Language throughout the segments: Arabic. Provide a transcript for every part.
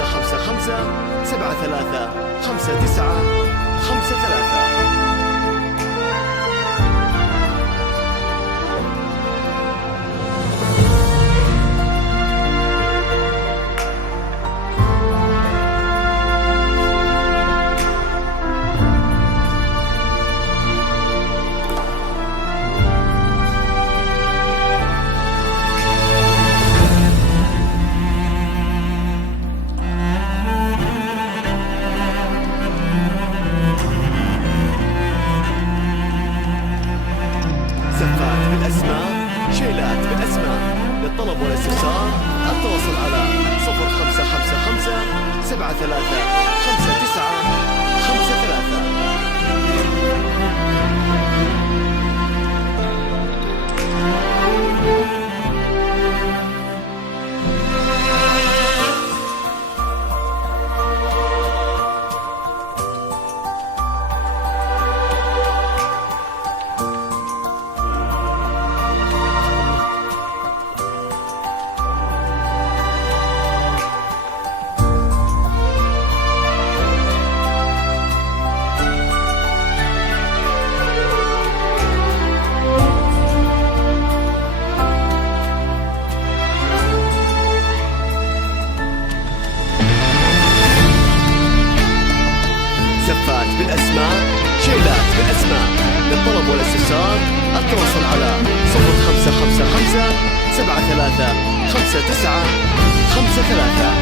0555 73 59 53. زفات بالأسماء، شيلات بالأسماء، للطلب والاستفسار التواصل على 0555 73 59 53. زفات بالأسماء، شيلات بالأسماء، للطلب والاستفسار التواصل على 0555 73 59 53.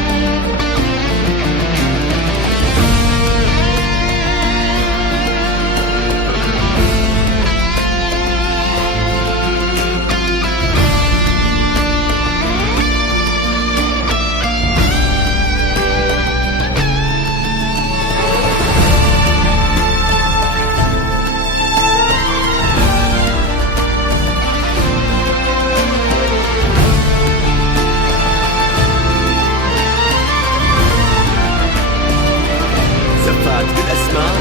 زفات بالأسماء،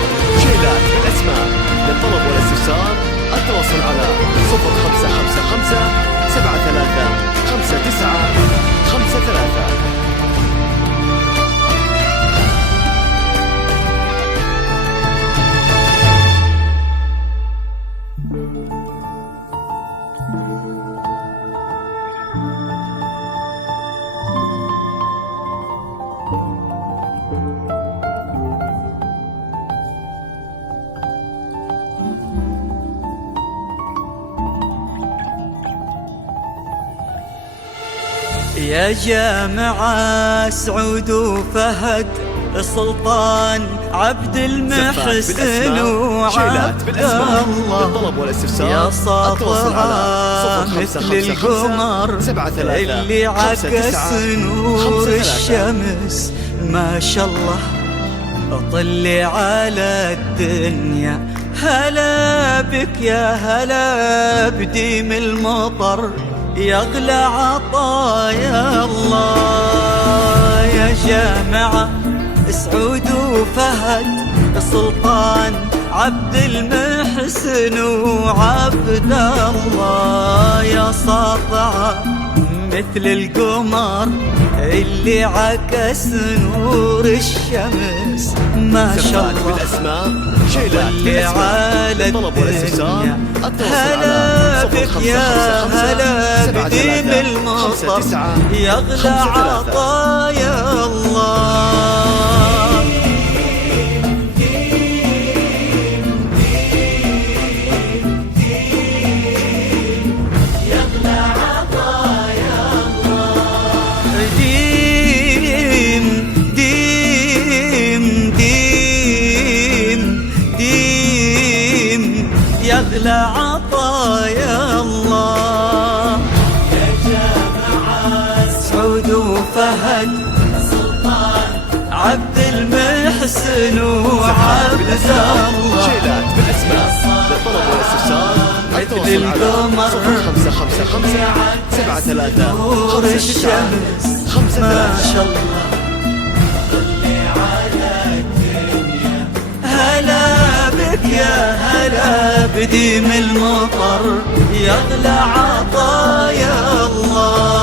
شيلات بالأسماء، للطلب والاستفسار التواصل على 0555 73 59 53. يا جامعة سعود وفهد سلطان عبد المحسن وعبد الله يا ساطعة مثل القمر اللي عكس نور الشمس ما شاء الله طلي على الدنيا. هلا بك يا هلا بديم المطر يغلى عطايا الله. يا جامعة سعود وفهد سلطان عبد المحسن وعبد الله يا ساطعة مثل القمر اللي عكس نور الشمس ما شاء الله بالأسماء، شيلات على الدنيا. هلا بك يا هلا بديم المطر يغلى عطايا الله. يغلى عطايا الله. ديم ديم ديم ديم يغلى عطايا الله. يا جامعة سعود وفهد سلطان عبد المحسن وعبد الله شيلات بالأسماء، للطلب والاستفسار مثل القمر 0555 73 نور الشمس ما شاء الله طلي على الدنيا. هلا بك يا هلا بديم المطر يغلى عطايا الله.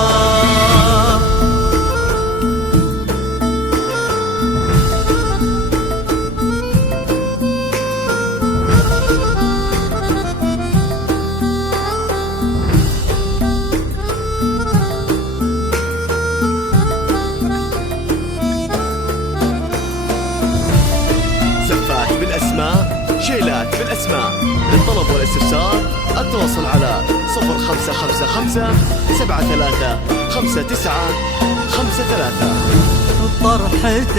شيلات بالأسماء. للطلب والاستفسار التواصل على 0555 73 طرحتك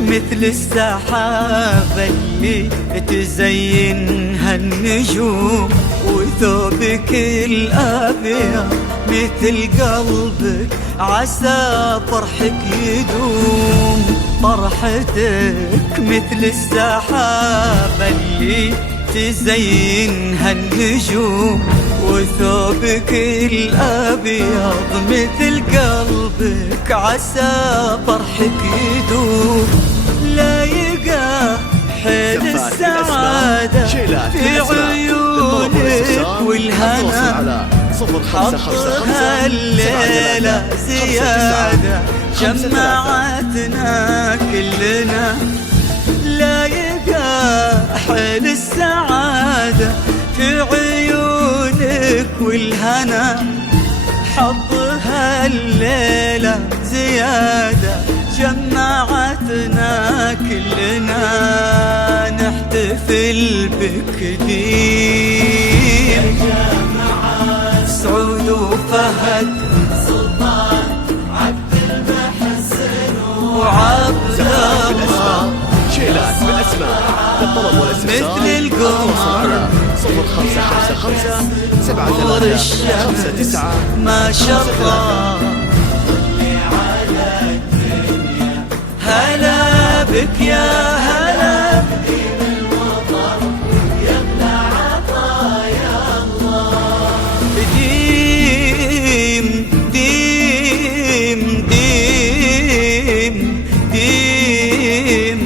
مثل السحابة اللي تزينها النجوم، وثوبك الأبيض مثل قلبك عسى فرحك يدوم. طرحتك مثل السحابة اللي تزينها النجوم، وثوبك الأبيض مثل قلبك عسى فرحك يدوم. لايقة حيل السعادة في عيونك والهنا، حطها الليلة زيادة جمعتنا كلنا. لايقة حيل السعادة في عيونك والهنا، حطها الليلة زيادة جمعتنا كلنا. نحتفل بك ديم سعود وفهد، سلطان عبد المحسن وعبد الله. شيلات بالأسماء. للطلب والاستفسار مثل القمر 0555 73 ما شاء الله. هلا بك يا هلا بالمطر يمنع عطايا الله. ديم ديم ديم ديم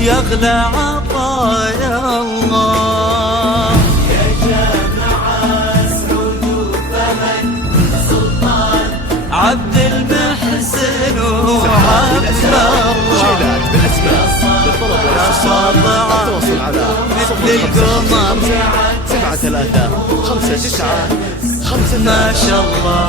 يغلى عطايا الله. يا جماعة سعود وفهد، سلطان عبد المحسن وعبد الله. شيلات بالأسماء. للطلب والاستفسار التواصل على مثل القمر 73 59 ما شاء الله.